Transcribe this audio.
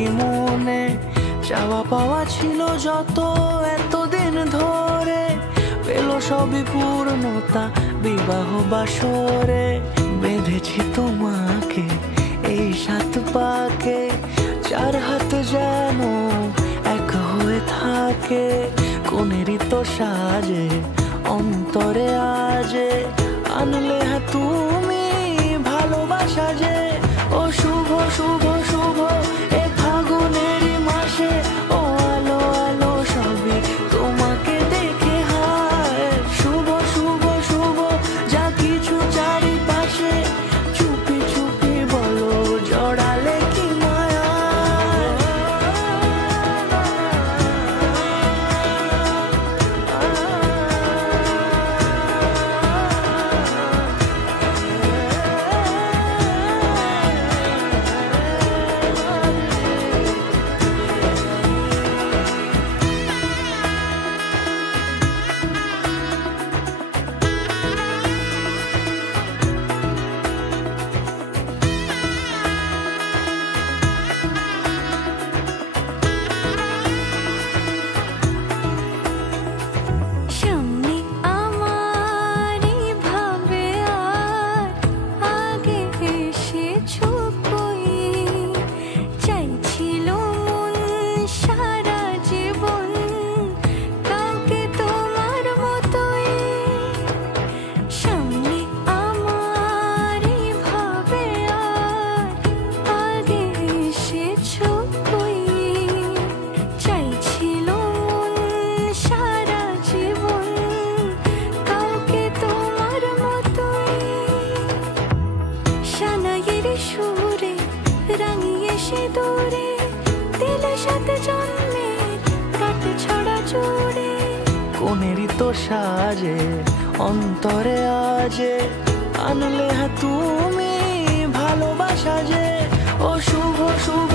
স্মৃতি মনে, চাওয়া পাওয়া ছিল যত এতদিন ধরে, পেল সবই পূর্ণতা বিবাহ বাসরে। বেঁধেছি তোমাকে এই সাত পাকে, চার হাত যেন এক হয়ে থাকে। কোনেরই তো সাজে অন্তরে আজে, আনলে হ্যাঁ তুমি ভালোবাসা যে। ও শুভ শুভ শুভ এ ফাগুনেরই মাসে, ও আলো আলো সবই তোমাকে দেখে হায়। শুভ শুভ শুভ যা কিছু চারিপাশে, চুপি চুপি বলো জড়ালে কি মায়া। কোনেরই তো সাজে অন্তরে আজে, আনলে হ্যাঁ তুমি ভালোবাসা যে। ও শুভ শুভ